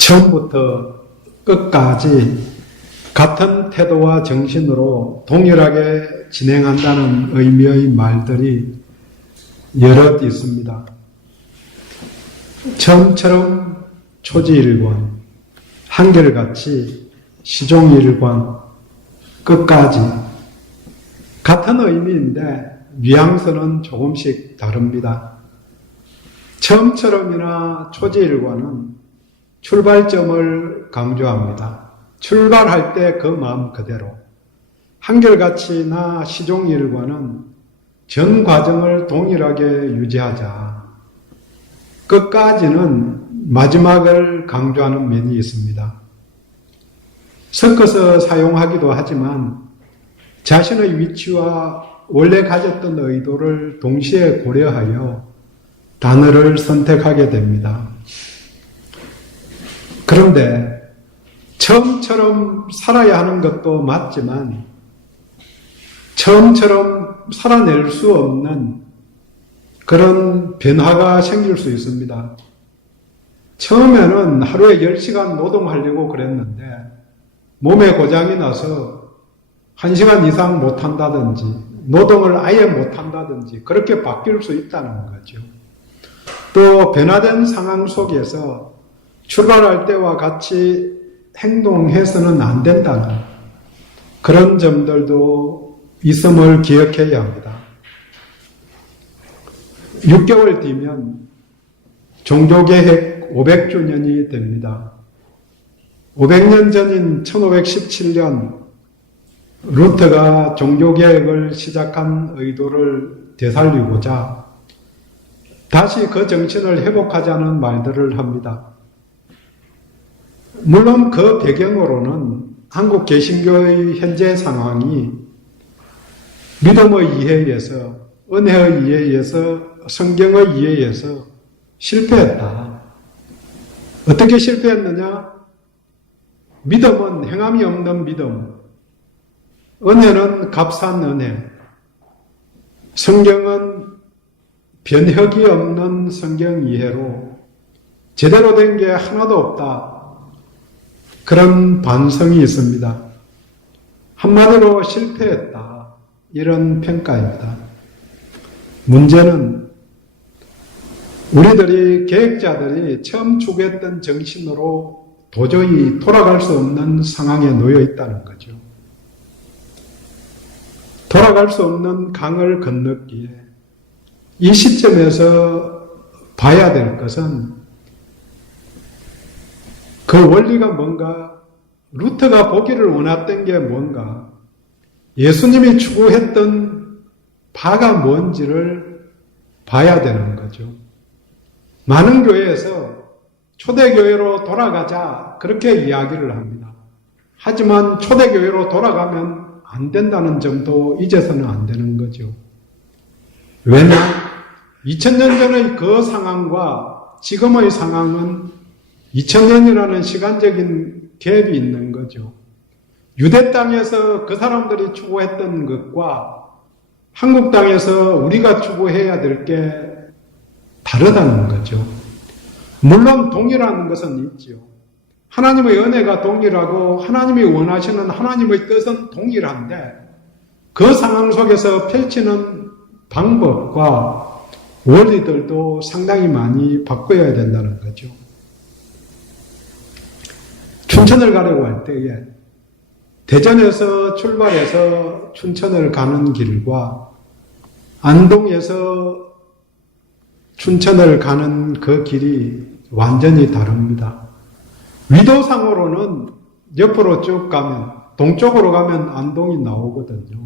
처음부터 끝까지 같은 태도와 정신으로 동일하게 진행한다는 의미의 말들이 여럿 있습니다. 처음처럼 초지일관, 한결같이 시종일관, 끝까지 같은 의미인데 뉘앙스는 조금씩 다릅니다. 처음처럼이나 초지일관은 출발점을 강조합니다. 출발할 때 그 마음 그대로. 한결같이나 시종일관은 전 과정을 동일하게 유지하자. 끝까지는 마지막을 강조하는 면이 있습니다. 섞어서 사용하기도 하지만 자신의 위치와 원래 가졌던 의도를 동시에 고려하여 단어를 선택하게 됩니다. 그런데 처음처럼 살아야 하는 것도 맞지만 처음처럼 살아낼 수 없는 그런 변화가 생길 수 있습니다. 처음에는 하루에 10시간 노동하려고 그랬는데 몸에 고장이 나서 1시간 이상 못한다든지 노동을 아예 못한다든지 그렇게 바뀔 수 있다는 거죠. 또 변화된 상황 속에서 출발할 때와 같이 행동해서는 안 된다는 그런 점들도 있음을 기억해야 합니다. 6개월 뒤면 종교개혁 500주년이 됩니다. 500년 전인 1517년 루터가 종교개혁을 시작한 의도를 되살리고자 다시 그 정신을 회복하자는 말들을 합니다. 물론 그 배경으로는 한국 개신교의 현재 상황이 믿음의 이해에서, 은혜의 이해에서, 성경의 이해에서 실패했다. 어떻게 실패했느냐? 믿음은 행함이 없는 믿음, 은혜는 값싼 은혜, 성경은 변혁이 없는 성경 이해로 제대로 된 게 하나도 없다. 그런 반성이 있습니다. 한마디로 실패했다. 이런 평가입니다. 문제는 우리들이 계획자들이 처음 추구했던 정신으로 도저히 돌아갈 수 없는 상황에 놓여 있다는 거죠. 돌아갈 수 없는 강을 건넜기에 이 시점에서 봐야 될 것은 그 원리가 뭔가, 루터가 보기를 원했던 게 뭔가, 예수님이 추구했던 바가 뭔지를 봐야 되는 거죠. 많은 교회에서 초대교회로 돌아가자 그렇게 이야기를 합니다. 하지만 초대교회로 돌아가면 안 된다는 점도 잊어서는 안 되는 거죠. 왜냐? 2000년 전의 그 상황과 지금의 상황은 2000년이라는 시간적인 갭이 있는 거죠. 유대 땅에서 그 사람들이 추구했던 것과 한국 땅에서 우리가 추구해야 될 게 다르다는 거죠. 물론 동일한 것은 있죠. 하나님의 은혜가 동일하고 하나님이 원하시는 하나님의 뜻은 동일한데 그 상황 속에서 펼치는 방법과 원리들도 상당히 많이 바꿔야 된다는 거죠. 춘천을 가려고 할 때에 대전에서 출발해서 춘천을 가는 길과 안동에서 춘천을 가는 그 길이 완전히 다릅니다. 위도상으로는 옆으로 쭉 가면, 동쪽으로 가면 안동이 나오거든요.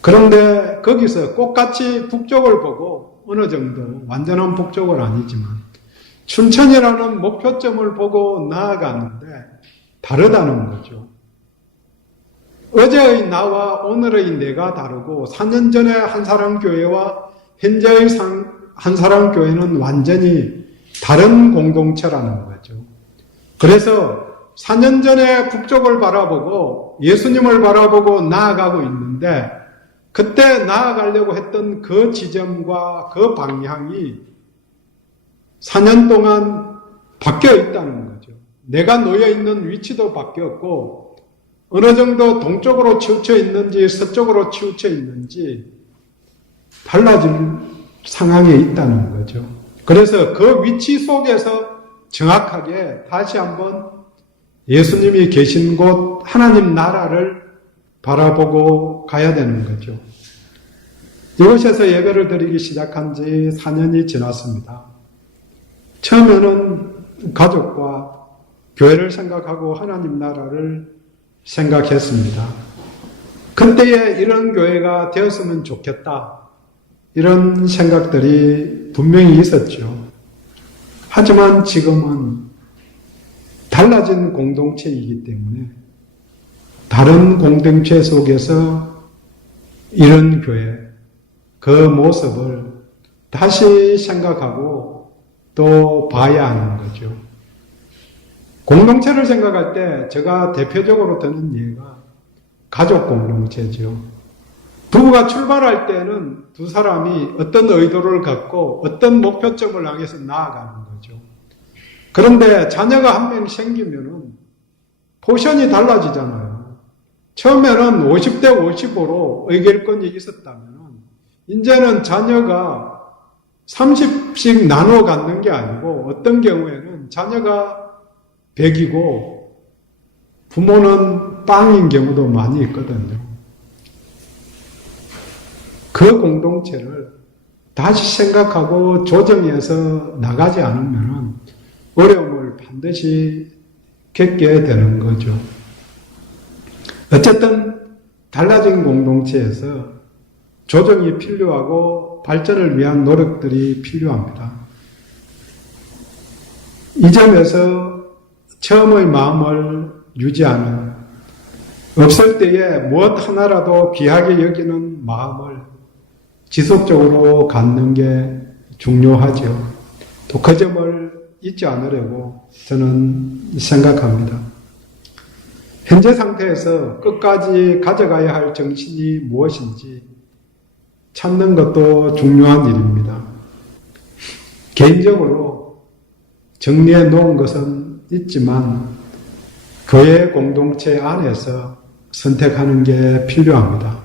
그런데 거기서 똑같이 북쪽을 보고 어느 정도, 완전한 북쪽은 아니지만 춘천이라는 목표점을 보고 나아가는데 다르다는 거죠. 어제의 나와 오늘의 내가 다르고 4년 전에 한사랑교회와 현재의 한사랑교회는 완전히 다른 공동체라는 거죠. 그래서 4년 전에 북쪽을 바라보고 예수님을 바라보고 나아가고 있는데 그때 나아가려고 했던 그 지점과 그 방향이 4년 동안 바뀌어 있다는 거죠. 내가 놓여 있는 위치도 바뀌었고 어느 정도 동쪽으로 치우쳐 있는지 서쪽으로 치우쳐 있는지 달라질 상황에 있다는 거죠. 그래서 그 위치 속에서 정확하게 다시 한번 예수님이 계신 곳 하나님 나라를 바라보고 가야 되는 거죠. 이곳에서 예배를 드리기 시작한 지 4년이 지났습니다. 처음에는 가족과 교회를 생각하고 하나님 나라를 생각했습니다. 그때에 이런 교회가 되었으면 좋겠다. 이런 생각들이 분명히 있었죠. 하지만 지금은 달라진 공동체이기 때문에 다른 공동체 속에서 이런 교회, 그 모습을 다시 생각하고 또 봐야 하는 거죠. 공동체를 생각할 때 제가 대표적으로 드는 예가 가족 공동체죠. 부부가 출발할 때는 두 사람이 어떤 의도를 갖고 어떤 목표점을 향해서 나아가는 거죠. 그런데 자녀가 한 명 생기면은 포션이 달라지잖아요. 처음에는 50대 50으로 의결권이 있었다면 이제는 자녀가 30씩 나눠 갖는 게 아니고 어떤 경우에는 자녀가 100이고 부모는 빵인 경우도 많이 있거든요. 그 공동체를 다시 생각하고 조정해서 나가지 않으면 어려움을 반드시 겪게 되는 거죠. 어쨌든 달라진 공동체에서 조정이 필요하고 발전을 위한 노력들이 필요합니다. 이 점에서 처음의 마음을 유지하는, 없을 때에 무엇 하나라도 귀하게 여기는 마음을 지속적으로 갖는 게 중요하죠. 또 그 점을 잊지 않으려고 저는 생각합니다. 현재 상태에서 끝까지 가져가야 할 정신이 무엇인지 찾는 것도 중요한 일입니다. 개인적으로 정리해 놓은 것은 있지만 교회 공동체 안에서 선택하는 게 필요합니다.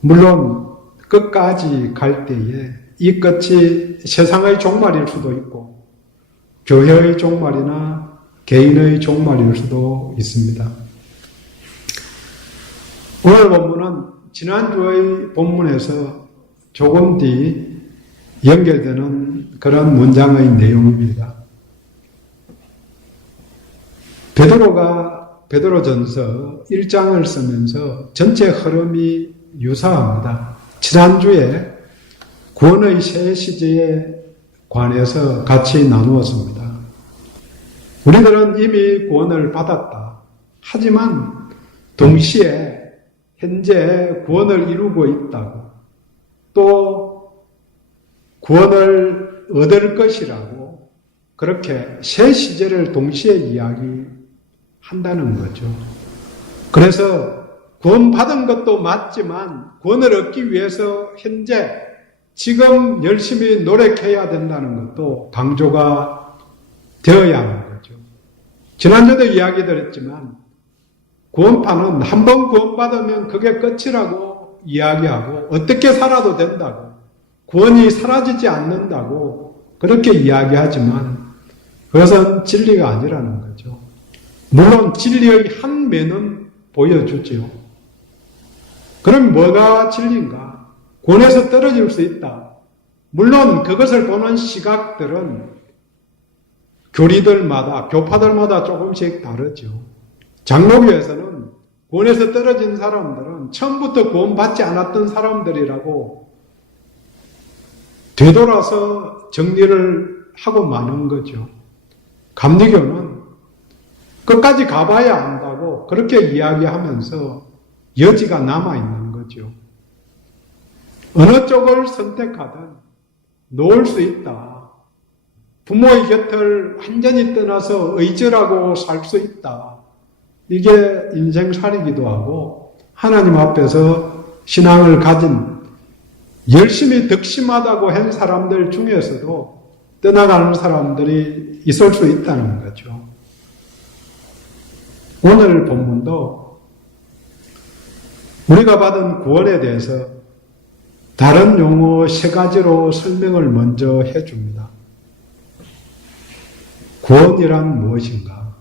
물론 끝까지 갈 때에 이 끝이 세상의 종말일 수도 있고 교회의 종말이나 개인의 종말일 수도 있습니다. 오늘 본문은 지난주의 본문에서 조금 뒤 연결되는 그런 문장의 내용입니다. 베드로가 베드로전서 1장을 쓰면서 전체 흐름이 유사합니다. 지난주에 구원의 새 시제에 관해서 같이 나누었습니다. 우리들은 이미 구원을 받았다. 하지만 동시에 현재 구원을 이루고 있다고, 또 구원을 얻을 것이라고 그렇게 새 시제를 동시에 이야기한다는 거죠. 그래서 구원받은 것도 맞지만 구원을 얻기 위해서 현재 지금 열심히 노력해야 된다는 것도 강조가 되어야 하는 거죠. 지난주에도 이야기 드렸지만 구원파는 한 번 구원받으면 그게 끝이라고 이야기하고 어떻게 살아도 된다고, 구원이 사라지지 않는다고 그렇게 이야기하지만 그것은 진리가 아니라는 거죠. 물론 진리의 한 면은 보여주지요. 그럼 뭐가 진리인가? 구원에서 떨어질 수 있다. 물론 그것을 보는 시각들은 교리들마다, 교파들마다 조금씩 다르죠. 장로교에서는 구원에서 떨어진 사람들은 처음부터 구원받지 않았던 사람들이라고 되돌아서 정리를 하고 마는 거죠. 감리교는 끝까지 가봐야 안다고 그렇게 이야기하면서 여지가 남아있는 거죠. 어느 쪽을 선택하든 놓을 수 있다. 부모의 곁을 완전히 떠나서 의절하고 살 수 있다. 이게 인생살이기도 하고 하나님 앞에서 신앙을 가진 열심히 덕심하다고 한 사람들 중에서도 떠나가는 사람들이 있을 수 있다는 거죠. 오늘 본문도 우리가 받은 구원에 대해서 다른 용어 3가지로 설명을 먼저 해줍니다. 구원이란 무엇인가?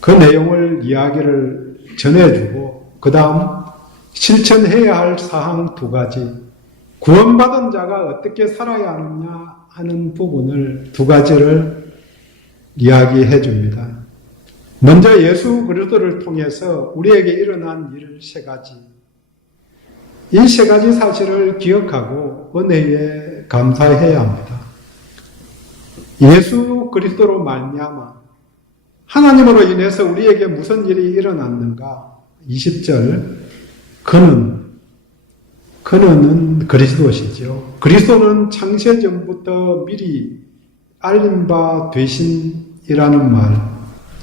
그 내용을 이야기를 전해주고 그 다음 실천해야 할 사항 2가지, 구원받은 자가 어떻게 살아야 하느냐 하는 부분을 2가지를 이야기해 줍니다. 먼저 예수 그리스도를 통해서 우리에게 일어난 일 3가지, 이 3가지 사실을 기억하고 은혜에 감사해야 합니다. 예수 그리스도로 말미암아 하나님으로 인해서 우리에게 무슨 일이 일어났는가? 20절, 그는 그리스도시죠. 그리스도는 창세전부터 미리 알린 바 되신이라는 말,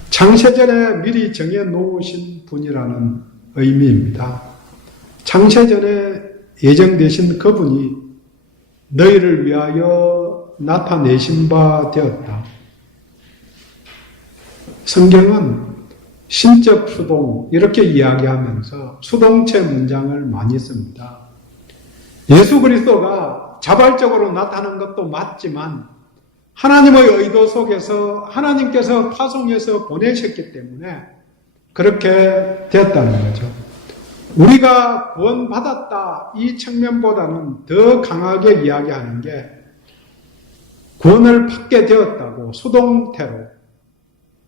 창세전에 미리 정해놓으신 분이라는 의미입니다. 창세전에 예정되신 그분이 너희를 위하여 나타내신 바 되었다. 성경은 신적 수동 이렇게 이야기하면서 수동체 문장을 많이 씁니다. 예수 그리스도가 자발적으로 나타난 것도 맞지만 하나님의 의도 속에서 하나님께서 파송해서 보내셨기 때문에 그렇게 되었다는 거죠. 우리가 구원받았다 이 측면보다는 더 강하게 이야기하는 게 구원을 받게 되었다고 수동태로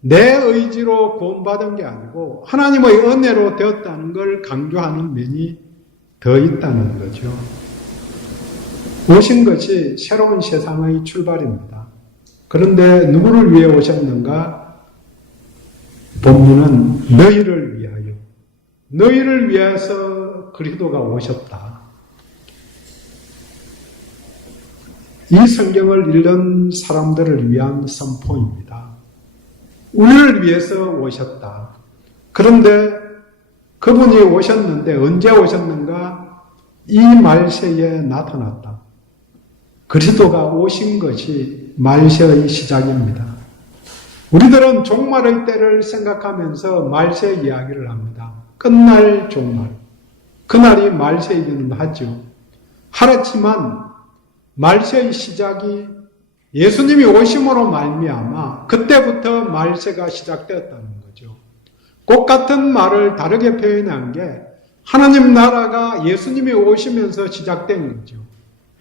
내 의지로 구원받은 게 아니고 하나님의 은혜로 되었다는 걸 강조하는 면이 더 있다는 거죠. 오신 것이 새로운 세상의 출발입니다. 그런데 누구를 위해 오셨는가? 본문은 너희를 위하여, 너희를 위해서 그리스도가 오셨다. 이 성경을 읽는 사람들을 위한 선포입니다. 우리를 위해서 오셨다. 그런데 그분이 오셨는데 언제 오셨는가? 이 말세에 나타났다. 그리스도가 오신 것이 말세의 시작입니다. 우리들은 종말의 때를 생각하면서 말세 이야기를 합니다. 끝날 종말. 그날이 말세이기는 하죠. 하지만 말세의 시작이 예수님이 오심으로 말미암아 그때부터 말세가 시작되었다는 거죠. 꼭 같은 말을 다르게 표현한 게 하나님 나라가 예수님이 오시면서 시작된 거죠.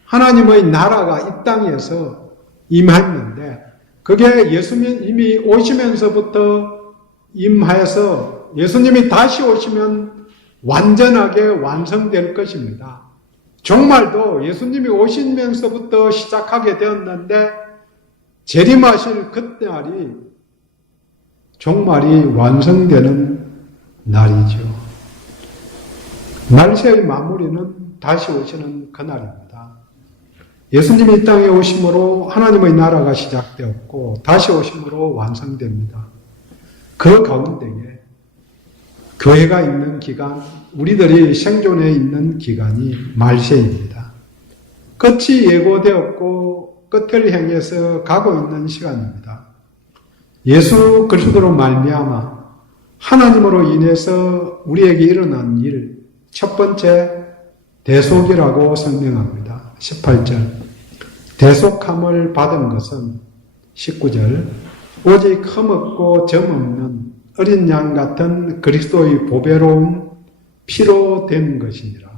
하나님의 나라가 이 땅에서 임했는데 그게 예수님이 오시면서부터 임해서 예수님이 다시 오시면 완전하게 완성될 것입니다. 종말도 예수님이 오시면서부터 시작하게 되었는데 재림하실 그날이 종말이 완성되는 날이죠. 말세의 마무리는 다시 오시는 그날입니다. 예수님이 이 땅에 오심으로 하나님의 나라가 시작되었고 다시 오심으로 완성됩니다. 그 가운데에 교회가 있는 기간, 우리들이 생존해 있는 기간이 말세입니다. 끝이 예고되었고 끝을 향해서 가고 있는 시간입니다. 예수 그리스도로 말미암아 하나님으로 인해서 우리에게 일어난 일, 첫 번째 대속이라고 설명합니다. 18절 대속함을 받은 것은 19절 오직 흠없고 점없는 어린 양 같은 그리스도의 보배로운 피로 된 것이니라.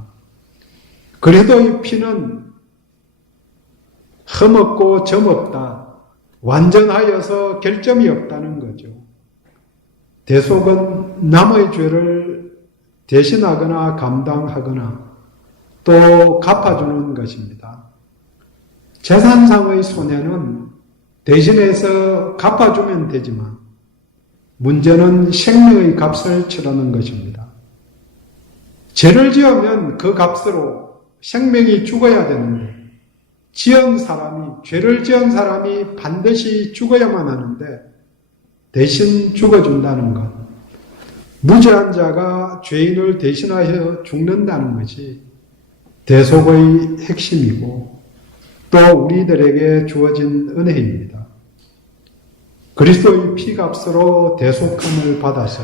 그리스도의 피는 흠없고 점없다. 완전하여서 결점이 없다는 거죠. 대속은 남의 죄를 대신하거나 감당하거나 또 갚아주는 것입니다. 재산상의 손해는 대신해서 갚아주면 되지만 문제는 생명의 값을 치르는 것입니다. 죄를 지으면 그 값으로 생명이 죽어야 되는데 죄를 지은 사람이 반드시 죽어야만 하는데 대신 죽어준다는 것. 무죄한 자가 죄인을 대신하여 죽는다는 것이 대속의 핵심이고 또 우리들에게 주어진 은혜입니다. 그리스도의 피값으로 대속함을 받아서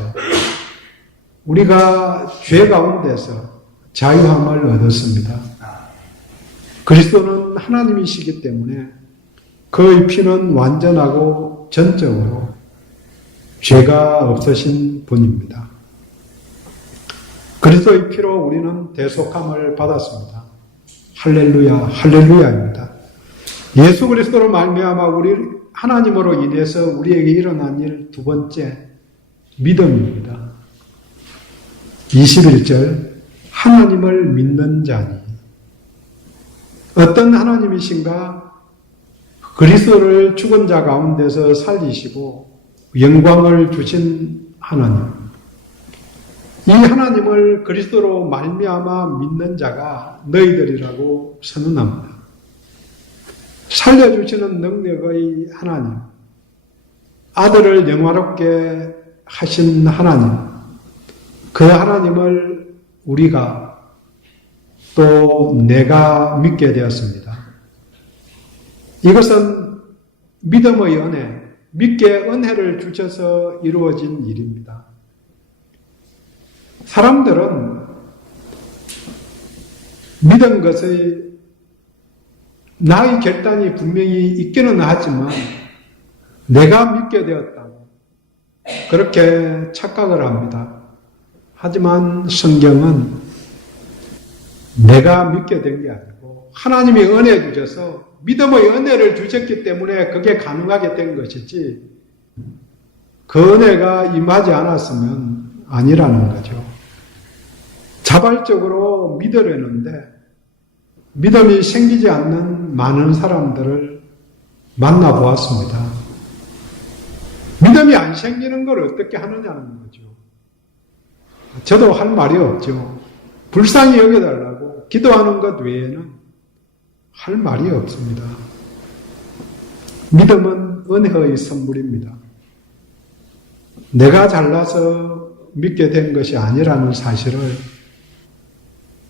우리가 죄 가운데서 자유함을 얻었습니다. 그리스도는 하나님이시기 때문에 그의 피는 완전하고 전적으로 죄가 없으신 분입니다. 그리스도의 피로 우리는 대속함을 받았습니다. 할렐루야, 할렐루야입니다. 예수 그리스도로 말미암아 우리 하나님으로 인해서 우리에게 일어난 일 두 번째, 믿음입니다. 21절, 하나님을 믿는 자니. 어떤 하나님이신가? 그리스도를 죽은 자 가운데서 살리시고 영광을 주신 하나님. 이 하나님을 그리스도로 말미암아 믿는 자가 너희들이라고 선언합니다. 살려주시는 능력의 하나님, 아들을 영화롭게 하신 하나님, 그 하나님을 우리가 또 내가 믿게 되었습니다. 이것은 믿음의 은혜, 믿게 은혜를 주셔서 이루어진 일입니다. 사람들은 믿은 것의 나의 결단이 분명히 있기는 하지만 내가 믿게 되었다고 그렇게 착각을 합니다. 하지만 성경은 내가 믿게 된 게 아니고 하나님이 은혜 주셔서 믿음의 은혜를 주셨기 때문에 그게 가능하게 된 것이지 그 은혜가 임하지 않았으면 아니라는 거죠. 자발적으로 믿으려는데 믿음이 생기지 않는 많은 사람들을 만나보았습니다. 믿음이 안 생기는 걸 어떻게 하느냐는 거죠. 저도 할 말이 없죠. 불쌍히 여겨달라고 기도하는 것 외에는 할 말이 없습니다. 믿음은 은혜의 선물입니다. 내가 잘나서 믿게 된 것이 아니라는 사실을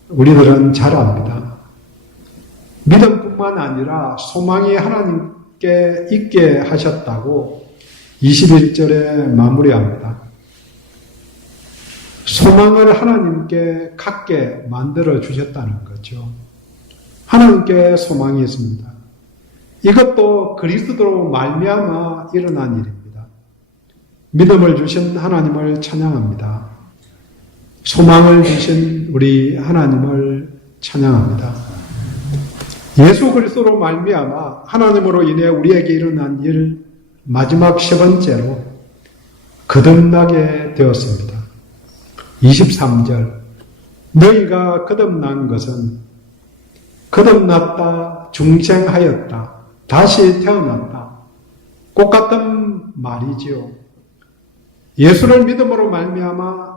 우리들은 잘 압니다. 믿음뿐만 아니라 소망이 하나님께 있게 하셨다고 21절에 마무리합니다. 소망을 하나님께 갖게 만들어 주셨다는 거죠. 하나님께 소망이 있습니다. 이것도 그리스도로 말미암아 일어난 일입니다. 믿음을 주신 하나님을 찬양합니다. 소망을 주신 우리 하나님을 찬양합니다. 예수 그리스도로 말미암아 하나님으로 인해 우리에게 일어난 일 마지막 세 번째로 거듭나게 되었습니다. 23절 너희가 거듭난 것은 거듭났다, 중생하였다, 다시 태어났다. 꼭 같은 말이지요. 예수를 믿음으로 말미암아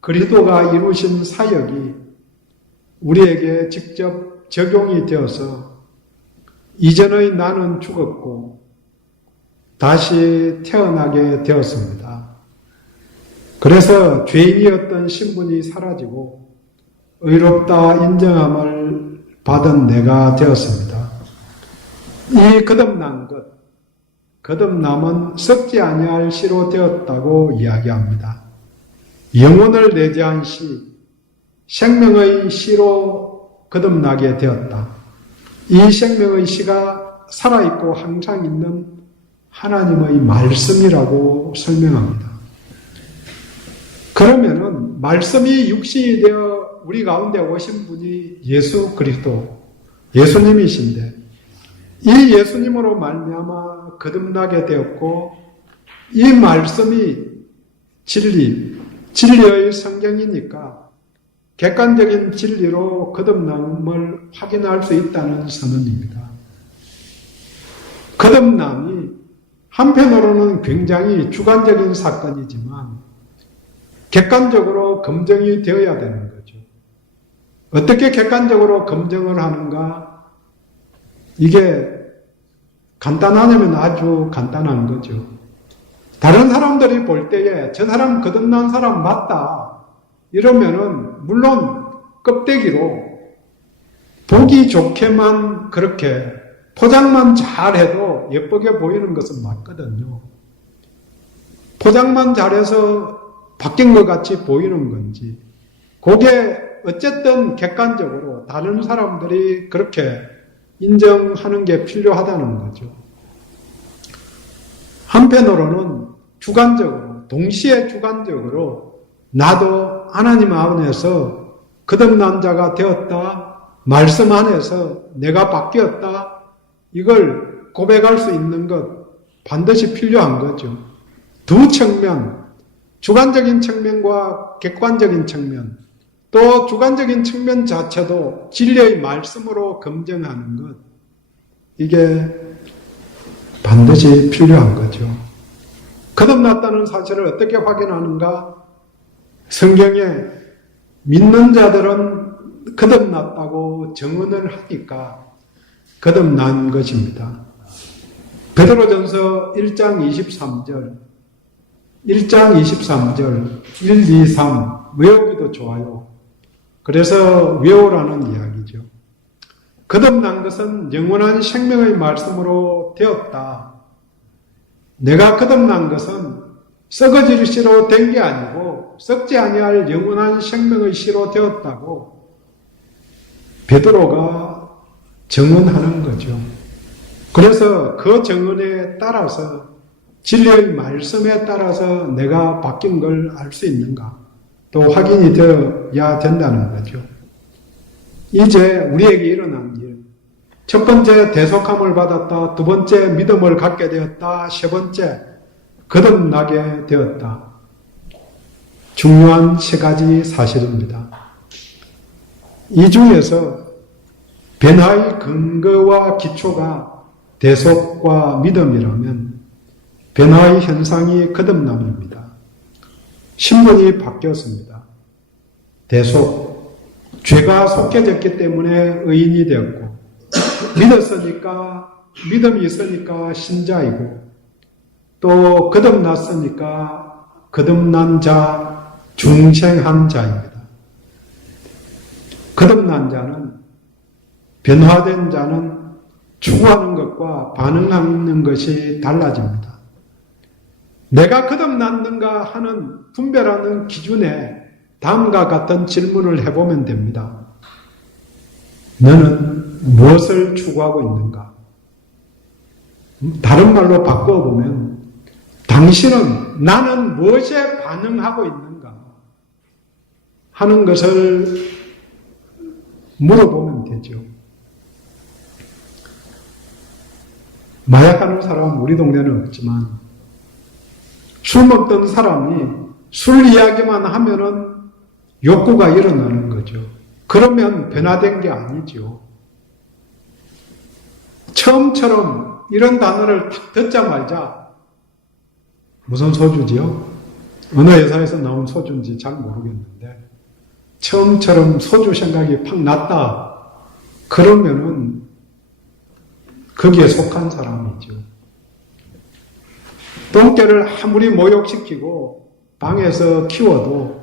그리스도가 이루신 사역이 우리에게 직접 적용이 되어서 이전의 나는 죽었고 다시 태어나게 되었습니다. 그래서 죄인이었던 신분이 사라지고 의롭다 인정함을 받은 내가 되었습니다. 이 거듭난 것, 거듭남은 썩지 아니할 씨로 되었다고 이야기합니다. 영혼을 내재한 씨, 생명의 씨로 거듭나게 되었다. 이 생명의 씨가 살아있고 항상 있는 하나님의 말씀이라고 설명합니다. 그러면은 말씀이 육신이 되어 우리 가운데 오신 분이 예수 그리스도, 예수님이신데 이 예수님으로 말미암아 거듭나게 되었고 이 말씀이 진리의 성경이니까 객관적인 진리로 거듭남을 확인할 수 있다는 선언입니다. 거듭남이 한편으로는 굉장히 주관적인 사건이지만 객관적으로 검증이 되어야 되는 거죠. 어떻게 객관적으로 검증을 하는가? 이게 간단하냐면 아주 간단한 거죠. 다른 사람들이 볼 때에 저 사람 거듭난 사람 맞다 이러면은 물론 껍데기로 보기 좋게만 그렇게 포장만 잘해도 예쁘게 보이는 것은 맞거든요. 포장만 잘해서 바뀐 것 같이 보이는 건지, 그게 어쨌든 객관적으로 다른 사람들이 그렇게 인정하는 게 필요하다는 거죠. 한편으로는 주관적으로, 동시에 주관적으로 나도 하나님 안에서 거듭난 자가 되었다, 말씀 안에서 내가 바뀌었다, 이걸 고백할 수 있는 것 반드시 필요한 거죠. 두 측면, 주관적인 측면과 객관적인 측면, 또 주관적인 측면 자체도 진리의 말씀으로 검증하는 것, 이게 반드시 필요한 거죠. 거듭났다는 사실을 어떻게 확인하는가? 성경에 믿는 자들은 거듭났다고 증언을 하니까 거듭난 것입니다. 베드로전서 1장 23절, 1장 23절, 1, 2, 3 외우기도 좋아요. 그래서 외우라는 이야기죠. 거듭난 것은 영원한 생명의 말씀으로 되었다. 내가 거듭난 것은 썩어질 씨로 된 게 아니고 썩지 아니할 영원한 생명의 씨로 되었다고 베드로가 증언하는 거죠. 그래서 그 증언에 따라서 진리의 말씀에 따라서 내가 바뀐 걸 알 수 있는가? 또 확인이 되어야 된다는 거죠. 이제 우리에게 일어난 일. 첫 번째 대속함을 받았다. 두 번째 믿음을 갖게 되었다. 세 번째 거듭나게 되었다. 중요한 세 가지 사실입니다. 이 중에서 변화의 근거와 기초가 대속과 믿음이라면 변화의 현상이 거듭남입니다. 신분이 바뀌었습니다. 대속, 죄가 속해졌기 때문에 의인이 되었고, 믿었으니까, 믿음이 있으니까 신자이고, 또 거듭났으니까 거듭난 자, 중생한 자입니다. 거듭난 자는, 변화된 자는 추구하는 것과 반응하는 것이 달라집니다. 내가 거듭났는가 하는 분별하는 기준에 다음과 같은 질문을 해보면 됩니다. 너는 무엇을 추구하고 있는가? 다른 말로 바꿔보면 당신은 나는 무엇에 반응하고 있는가 하는 것을 물어보면 되죠. 마약하는 사람은 우리 동네는 없지만 술 먹던 사람이 술 이야기만 하면은 욕구가 일어나는 거죠. 그러면 변화된 게 아니죠. 처음처럼 이런 단어를 딱 듣자마자 무슨 소주지요? 어느 회사에서 나온 소주인지 잘 모르겠는데 처음처럼 소주 생각이 팍 났다. 그러면은 거기에 속한 사람이죠. 똥개를 아무리 모욕시키고 방에서 키워도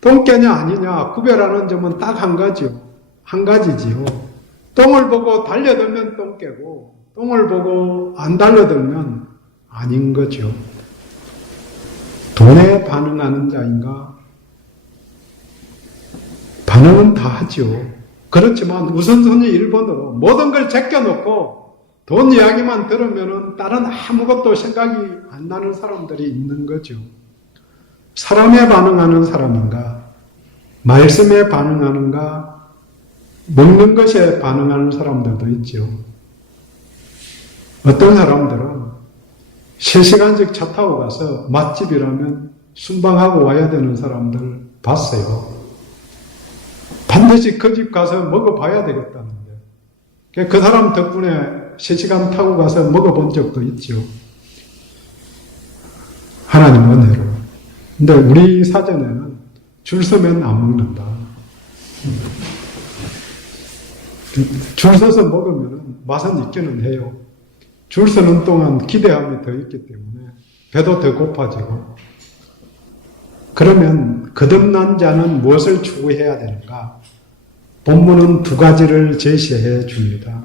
똥개냐 아니냐 구별하는 점은 딱 한 가지요. 한 가지지요. 똥을 보고 달려들면 똥개고 똥을 보고 안 달려들면 아닌 거죠. 돈에 반응하는 자인가? 반응은 다 하죠. 그렇지만 우선순위 1번으로 모든 걸 제껴놓고 돈 이야기만 들으면은 다른 아무것도 생각이 안 나는 사람들이 있는 거죠. 사람에 반응하는 사람인가? 말씀에 반응하는가? 먹는 것에 반응하는 사람들도 있죠. 어떤 사람들은 3시간씩 차 타고 가서 맛집이라면 순방하고 와야 되는 사람들 봤어요. 반드시 그 집 가서 먹어봐야 되겠다는데. 그 사람 덕분에 3시간 타고 가서 먹어본 적도 있죠. 하나님 은혜로. 근데 우리 사전에는 줄 서면 안 먹는다. 줄 서서 먹으면 맛은 있기는 해요. 줄 서는 동안 기대함이 더 있기 때문에 배도 더 고파지고. 그러면 거듭난 자는 무엇을 추구해야 되는가? 본문은 두 가지를 제시해 줍니다.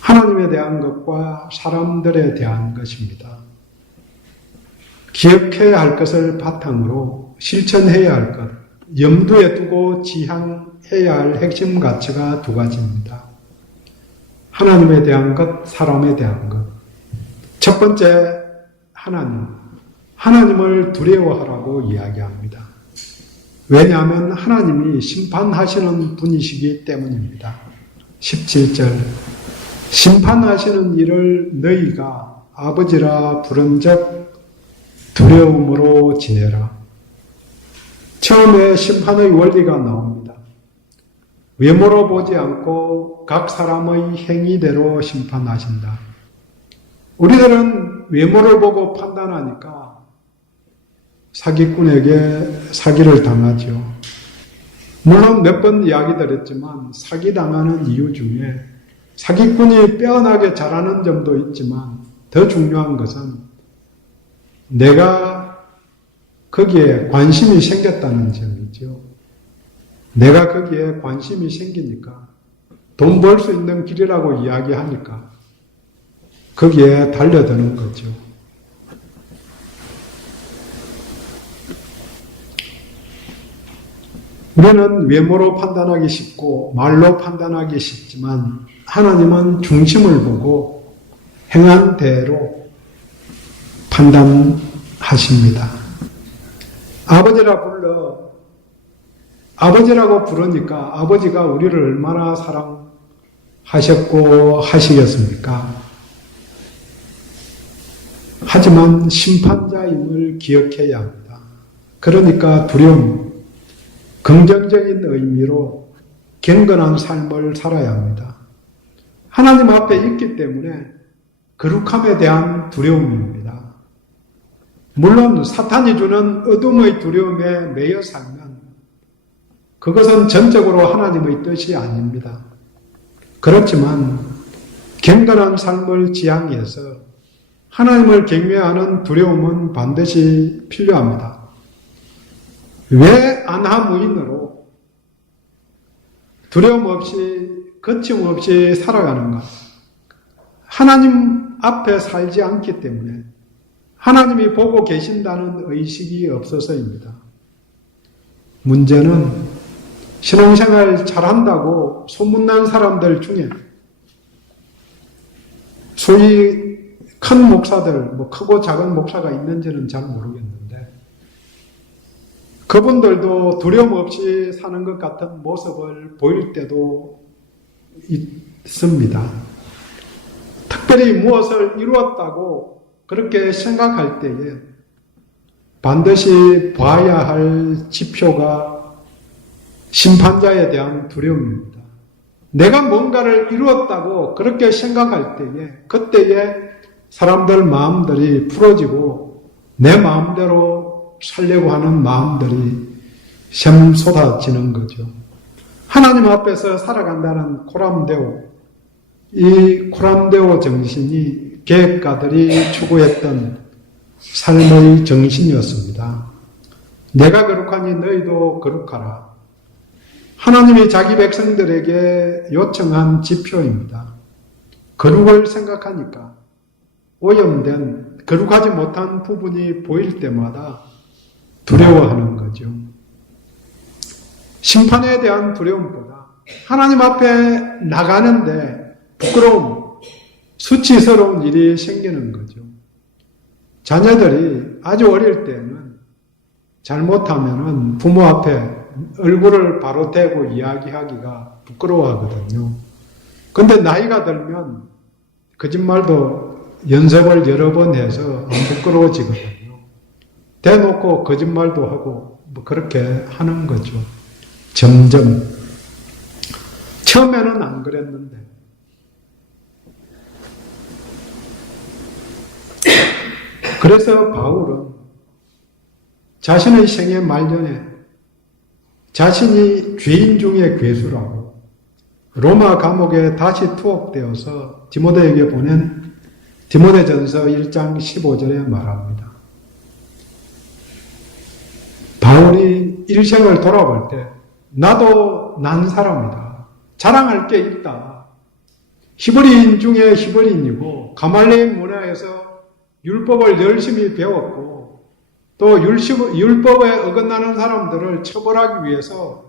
하나님에 대한 것과 사람들에 대한 것입니다. 기억해야 할 것을 바탕으로 실천해야 할 것, 염두에 두고 지향해야 할 핵심 가치가 두 가지입니다. 하나님에 대한 것, 사람에 대한 것. 첫 번째, 하나님. 하나님을 두려워하라고 이야기합니다. 왜냐하면 하나님이 심판하시는 분이시기 때문입니다. 17절. 심판하시는 일을 너희가 아버지라 부른즉 두려움으로 지내라. 처음에 심판의 원리가 나옵니다. 외모로 보지 않고 각 사람의 행위대로 심판하신다. 우리들은 외모를 보고 판단하니까 사기꾼에게 사기를 당하죠. 물론 몇 번 이야기 드렸지만 사기당하는 이유 중에 사기꾼이 빼어나게 잘하는 점도 있지만 더 중요한 것은 내가 거기에 관심이 생겼다는 점이죠. 내가 거기에 관심이 생기니까 돈 벌 수 있는 길이라고 이야기하니까 거기에 달려드는 거죠. 우리는 외모로 판단하기 쉽고 말로 판단하기 쉽지만 하나님은 중심을 보고 행한 대로 판단하십니다. 아버지라고 부르니까 아버지가 우리를 얼마나 사랑하셨고 하시겠습니까? 하지만 심판자임을 기억해야 합니다. 그러니까 두려움, 긍정적인 의미로 경건한 삶을 살아야 합니다. 하나님 앞에 있기 때문에 거룩함에 대한 두려움입니다. 물론 사탄이 주는 어둠의 두려움에 매여 살면 그것은 전적으로 하나님의 뜻이 아닙니다. 그렇지만 경건한 삶을 지향해서 하나님을 경외하는 두려움은 반드시 필요합니다. 왜 안하무인으로 두려움 없이 거침없이 살아가는가? 하나님 앞에 살지 않기 때문에 하나님이 보고 계신다는 의식이 없어서입니다. 문제는 신앙생활 잘한다고 소문난 사람들 중에 소위 큰 목사들, 크고 작은 목사가 있는지는 잘 모르겠는데 그분들도 두려움 없이 사는 것 같은 모습을 보일 때도 있습니다. 특별히 무엇을 이루었다고 그렇게 생각할 때에 반드시 봐야 할 지표가 심판자에 대한 두려움입니다. 내가 뭔가를 이루었다고 그렇게 생각할 때에 그때에 사람들 마음들이 풀어지고 내 마음대로 살려고 하는 마음들이 샘솟아지는 거죠. 하나님 앞에서 살아간다는 코람데오, 이 코람데오 정신이 계획가들이 추구했던 삶의 정신이었습니다. 내가 거룩하니 너희도 거룩하라. 하나님이 자기 백성들에게 요청한 지표입니다. 거룩을 생각하니까 오염된, 거룩하지 못한 부분이 보일 때마다 두려워하는 거죠. 심판에 대한 두려움보다 하나님 앞에 나가는데 부끄러움, 수치스러운 일이 생기는 거죠. 자녀들이 아주 어릴 때는 잘못하면은 부모 앞에 얼굴을 바로 대고 이야기하기가 부끄러워하거든요. 근데 나이가 들면 거짓말도 연습을 여러 번 해서 안 부끄러워지거든요. 대놓고 거짓말도 하고 그렇게 하는 거죠. 점점. 처음에는 안 그랬는데. 그래서 바울은 자신의 생애 말년에 자신이 죄인 중에 괴수라고 로마 감옥에 다시 투옥되어서 디모데에게 보낸 디모데전서 1장 15절에 말합니다. 바울이 일생을 돌아볼 때 나도 난 사람이다. 자랑할 게 있다. 히브리인 중에 히브리인이고 가말리엘 문화에서 율법을 열심히 배웠고 또 율법에 어긋나는 사람들을 처벌하기 위해서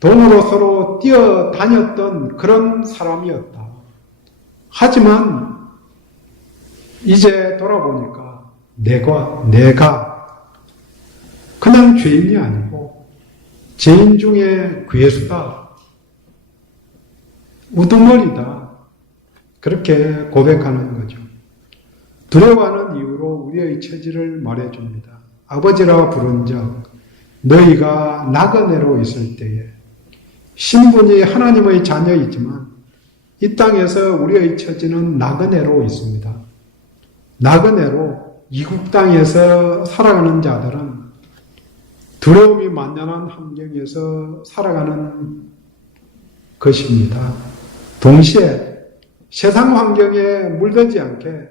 돈으로 서로 뛰어다녔던 그런 사람이었다. 하지만 이제 돌아보니까 내가 그냥 죄인이 아니고 죄인 중에 괴수다. 우두머리다. 그렇게 고백하는 거죠. 두려워하는 이유로 우리의 처지를 말해줍니다. 아버지라 부른 적 너희가 나그네로 있을 때에 신분이 하나님의 자녀이지만 이 땅에서 우리의 처지는 나그네로 있습니다. 나그네로 이국 땅에서 살아가는 자들은 두려움이 만연한 환경에서 살아가는 것입니다. 동시에 세상 환경에 물들지 않게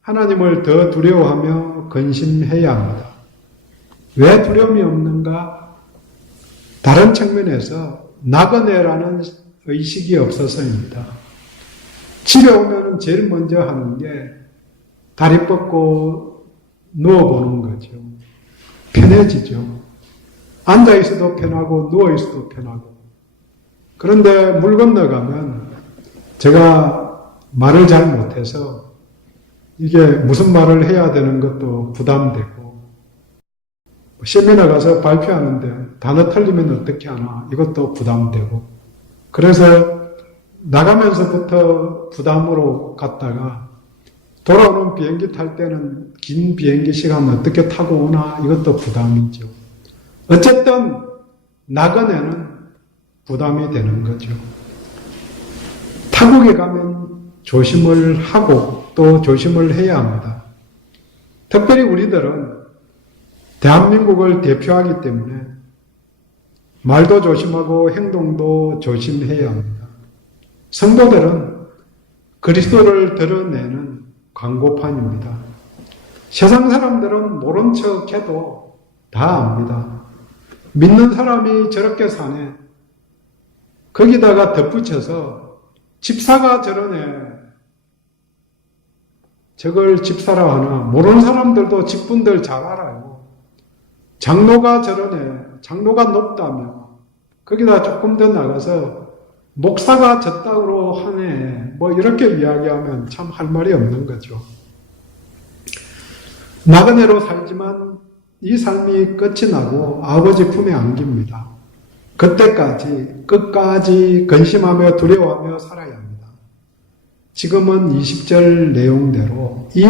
하나님을 더 두려워하며 근심해야 합니다. 왜 두려움이 없는가? 다른 측면에서 나그네라는 의식이 없어서입니다. 집에 오면 제일 먼저 하는 게 다리 뻗고 누워보는 거죠. 편해지죠. 앉아있어도 편하고 누워있어도 편하고. 그런데 물 건너가면 제가 말을 잘 못해서 이게 무슨 말을 해야 되는 것도 부담되고 세미나 가서 발표하는데 단어 틀리면 어떻게 하나 이것도 부담되고 그래서 나가면서부터 부담으로 갔다가 돌아오는 비행기 탈 때는 긴 비행기 시간 어떻게 타고 오나 이것도 부담이죠. 어쨌든 나그네는 부담이 되는 거죠. 타국에 가면 조심을 하고 또 조심을 해야 합니다. 특별히 우리들은 대한민국을 대표하기 때문에 말도 조심하고 행동도 조심해야 합니다. 성도들은 그리스도를 드러내는 광고판입니다. 세상 사람들은 모른 척 해도 다 압니다. 믿는 사람이 저렇게 사네. 거기다가 덧붙여서 집사가 저러네. 저걸 집사라 하나. 모르는 사람들도 직분들 잘 알아요. 장로가 저러네. 장로가 높다며. 거기다 조금 더 나가서 목사가 저 땅으로 하네. 뭐 이렇게 이야기하면 참 할 말이 없는 거죠. 나그네로 살지만 이 삶이 끝이 나고 아버지 품에 안깁니다. 그때까지 끝까지 근심하며 두려워하며 살아야 합니다. 지금은 20절 내용대로 이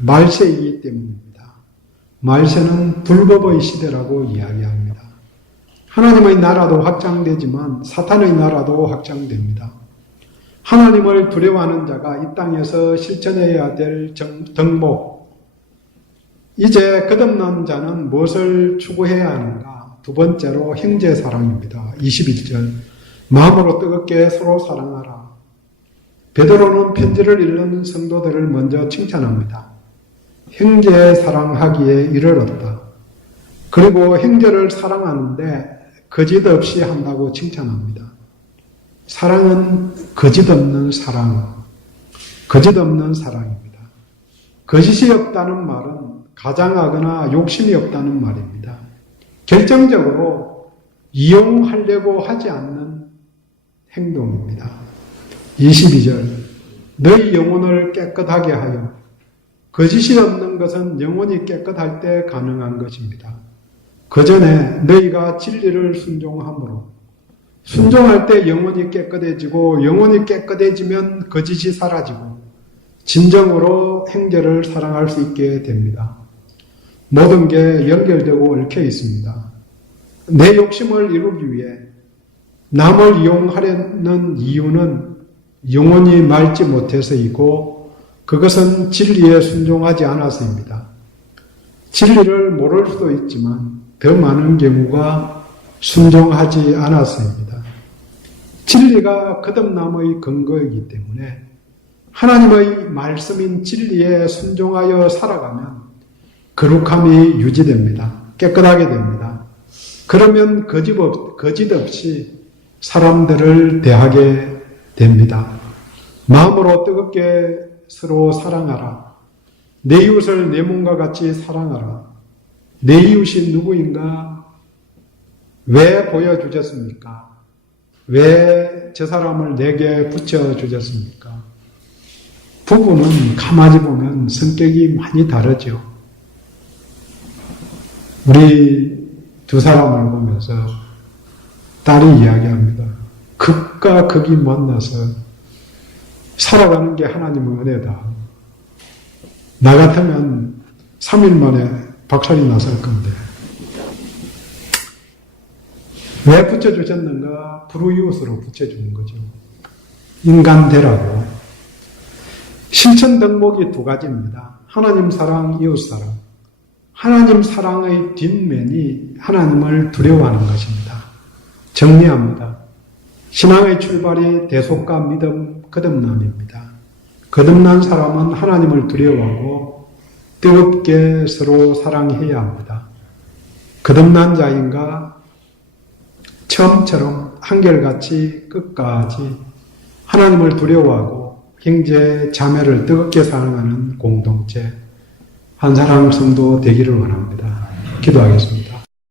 말세이기 때문입니다. 말세는 불법의 시대라고 이야기합니다. 하나님의 나라도 확장되지만 사탄의 나라도 확장됩니다. 하나님을 두려워하는 자가 이 땅에서 실천해야 될 덕목, 이제 거듭난 자는 무엇을 추구해야 하는가? 두 번째로 형제사랑입니다. 21절 마음으로 뜨겁게 서로 사랑하라. 베드로는 편지를 읽는 성도들을 먼저 칭찬합니다. 형제 사랑하기에 이르렀다. 그리고 형제를 사랑하는데 거짓 없이 한다고 칭찬합니다. 사랑은 거짓 없는 사랑, 거짓 없는 사랑입니다. 거짓이 없다는 말은 가장하거나 욕심이 없다는 말입니다. 결정적으로 이용하려고 하지 않는 행동입니다. 22절 너희 영혼을 깨끗하게 하여 거짓이 없는 것은 영혼이 깨끗할 때 가능한 것입니다. 그 전에 너희가 진리를 순종함으로 순종할 때 영혼이 깨끗해지고 영혼이 깨끗해지면 거짓이 사라지고 진정으로 형제를 사랑할 수 있게 됩니다. 모든 게 연결되고 얽혀 있습니다. 내 욕심을 이루기 위해 남을 이용하려는 이유는 영혼이 맑지 못해서이고 그것은 진리에 순종하지 않아서입니다. 진리를 모를 수도 있지만 더 많은 경우가 순종하지 않았습니다. 진리가 거듭남의 근거이기 때문에 하나님의 말씀인 진리에 순종하여 살아가면 거룩함이 유지됩니다. 깨끗하게 됩니다. 그러면 거짓 없이 사람들을 대하게 됩니다. 마음으로 뜨겁게 서로 사랑하라. 내 이웃을 내 몸과 같이 사랑하라. 내 이웃이 누구인가? 왜 보여주셨습니까? 왜 저 사람을 내게 붙여주셨습니까? 부부는 가만히 보면 성격이 많이 다르죠. 우리 두 사람을 보면서 딸이 이야기합니다. 극과 극이 만나서 살아가는 게 하나님의 은혜다. 나 같으면 3일 만에 박살이 났을 건데 왜 붙여주셨는가? 불우이웃으로 붙여주는 거죠. 인간 되라고. 실천 덕목이 두 가지입니다. 하나님 사랑, 이웃 사랑. 하나님 사랑의 뒷면이 하나님을 두려워하는 것입니다. 정리합니다. 신앙의 출발이 대속과 믿음, 거듭남입니다. 거듭난 사람은 하나님을 두려워하고 뜨겁게 서로 사랑해야 합니다. 거듭난 자인가 처음처럼 한결같이 끝까지 하나님을 두려워하고 형제, 자매를 뜨겁게 사랑하는 공동체, 한사랑 성도 되기를 원합니다. 기도하겠습니다.